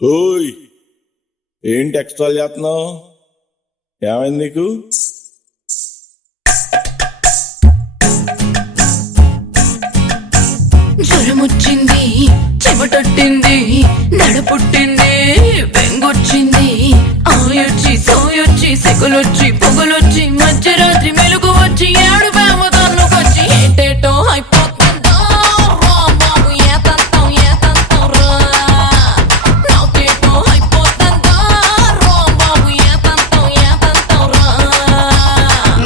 ఓయ్, ఏంటి ఎక్స్ట్రా చేస్తున్నావు? ఏమైంది నీకు? జ్వరమొచ్చింది, చెమటొట్టింది, నడపుట్టింది, బెంగొచ్చింది, ఆయొచ్చి సోయొచ్చి సెగలొచ్చి పొగలొచ్చి మధ్యరాత్రి మెలుగు వచ్చి ఏడు ప్రేమ తన్నుకొచ్చి ఏటేటో అయిపోతుందో బాబు ఏతంతం ఏతంతం రా నాకేటో అయిపోతుందో బాబు ఏతంతం ఏతంతం రా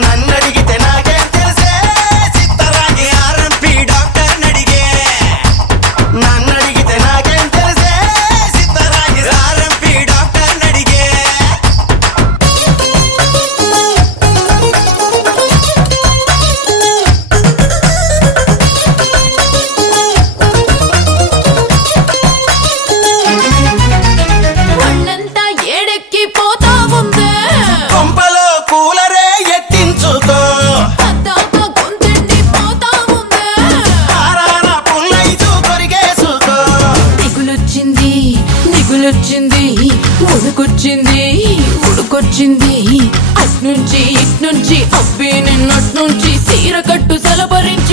నన్నడిగితే నాకేం తెలిసే చిత్తరాగి ఆర్ఎంపీ డాక్టర్ నడిగే నన్నడిగితే నాకేం తెలిసే చిత్తరాగి ఆర్ఎంపీ డాక్టర్ నడిగే ఒళ్ళంతా ఏడెక్కి పోతా ఉందే కొంపలో కూలరే ఎట్టించుకో పద్దాక గొంతెండి పోతా ఉందే ఆరాన పుల్లైతూ కొరిగేసుకో దిగులొచ్చింది దిగులొచ్చింది ఉడుకొచ్చింది ఉడుకొచ్చింది అట్నుంచి ఇట్నుంచి అబ్బి నిన్నట్నుంచి సీర కట్టు సలపరించి